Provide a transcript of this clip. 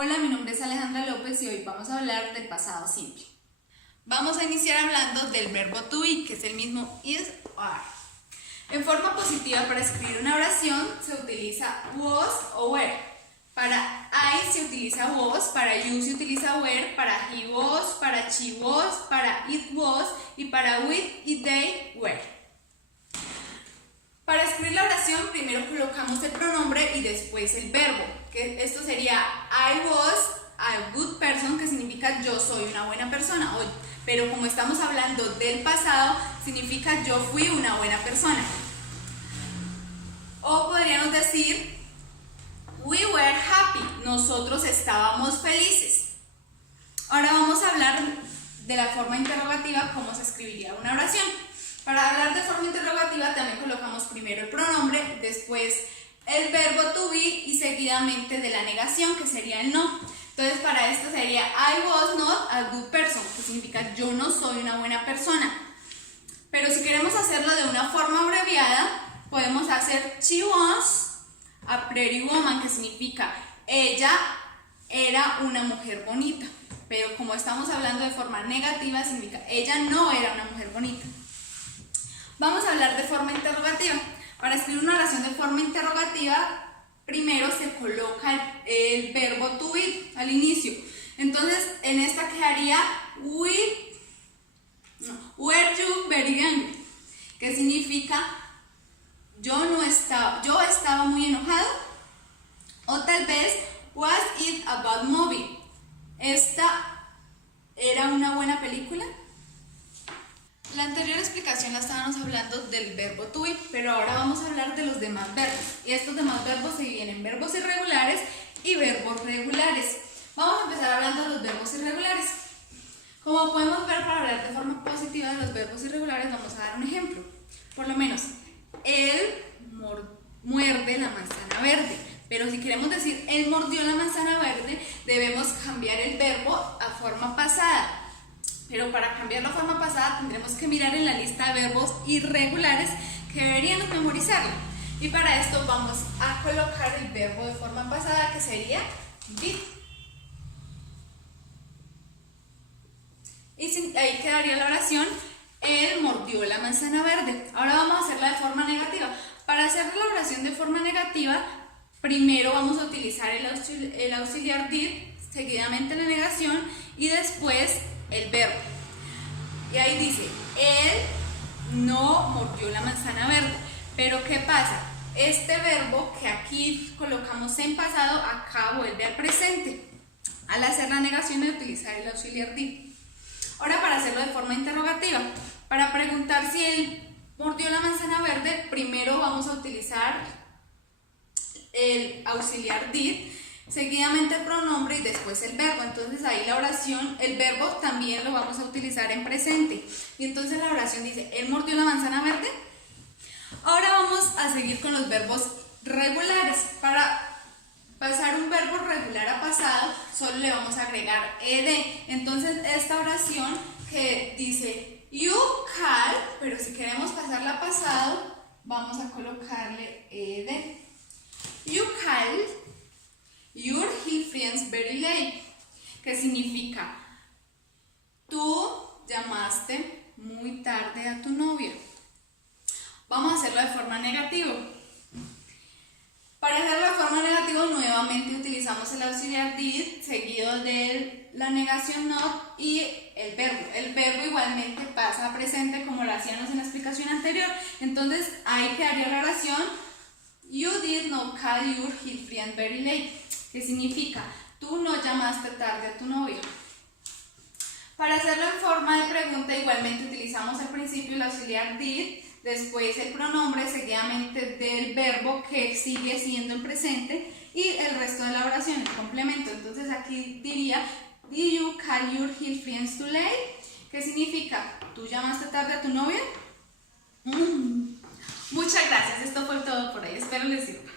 Hola, mi nombre es Alejandra López y hoy vamos a hablar del pasado simple. Vamos a iniciar hablando del verbo to be, que es el mismo is o are. En forma positiva, para escribir una oración se utiliza was o were. Para I se utiliza was, para you se utiliza were, para he was, para she was, para it was y para we y they were. Para escribir la oración primero colocamos el pronombre y después el verbo, que esto sería I was a good person, que significa yo soy una buena persona, pero como estamos hablando del pasado, significa yo fui una buena persona. O podríamos decir we were happy, nosotros estábamos felices. Ahora vamos a hablar de la forma interrogativa, cómo se escribiría una oración. Para hablar de forma interrogativa también colocamos primero el pronombre, después el verbo to be y seguidamente de la negación, que sería el no. Entonces para esto sería I was not a good person, que significa yo no soy una buena persona. Pero si queremos hacerlo de una forma abreviada, podemos hacer she was a pretty woman, que significa ella era una mujer bonita. Pero como estamos hablando de forma negativa, significa ella no era una mujer bonita. Vamos a hablar de forma interrogativa. Para escribir una oración de forma interrogativa, primero se coloca el verbo to be al inicio. Entonces, en esta quedaría were you very angry? Que significa yo estaba muy enojado. O tal vez was it a bad movie? ¿Esta era una buena película? La anterior explicación la estábamos hablando del verbo to be, pero ahora vamos a hablar de los demás verbos. Y estos demás verbos se dividen en verbos irregulares y verbos regulares. Vamos a empezar hablando de los verbos irregulares. Como podemos ver, para hablar de forma positiva de los verbos irregulares, vamos a dar un ejemplo. Por lo menos, él muerde la manzana verde. Pero si queremos decir él mordió la manzana verde, debemos cambiar el verbo a forma pasada. Pero para cambiar la forma pasada tendremos que mirar en la lista de verbos irregulares que deberíamos memorizarla. Y para esto vamos a colocar el verbo de forma pasada, que sería did. Y ahí quedaría la oración, él mordió la manzana verde. Ahora vamos a hacerla de forma negativa. Para hacer la oración de forma negativa, primero vamos a utilizar el auxiliar did, seguidamente la negación y después el verbo. Y ahí dice, él no mordió la manzana verde. Pero ¿qué pasa? Este verbo que aquí colocamos en pasado, acá vuelve al presente al hacer la negación y utilizar el auxiliar did. Ahora, para hacerlo de forma interrogativa, para preguntar si él mordió la manzana verde, primero vamos a utilizar el auxiliar did, seguidamente el pronombre y después el verbo. Entonces ahí la oración, el verbo también lo vamos a utilizar en presente. Y entonces la oración dice, ¿él mordió la manzana verde? Ahora vamos a seguir con los verbos regulares. Para pasar un verbo regular a pasado, solo le vamos a agregar ed. Entonces esta oración que dice you call, pero si queremos pasarla a pasado, vamos a colocarle ed. You call your friends very late, que significa tú llamaste muy tarde a tu novia. Vamos a hacerlo de forma negativa. Para hacerlo de forma negativa, nuevamente utilizamos el auxiliar did seguido de la negación not y el verbo. El verbo igualmente pasa a presente como lo hacíamos en la explicación anterior. Entonces ahí quedaría la oración you did not call your friend very late, que significa tú no llamaste tarde a tu novia. Para hacerlo en forma de pregunta, igualmente utilizamos al principio el auxiliar did, después el pronombre, seguidamente del verbo que sigue siendo el presente y el resto de la oración, el complemento. Entonces aquí diría did you call your friends too late, que significa tú llamaste tarde a tu novia. Muchas gracias, esto fue todo por hoy, espero les sirva.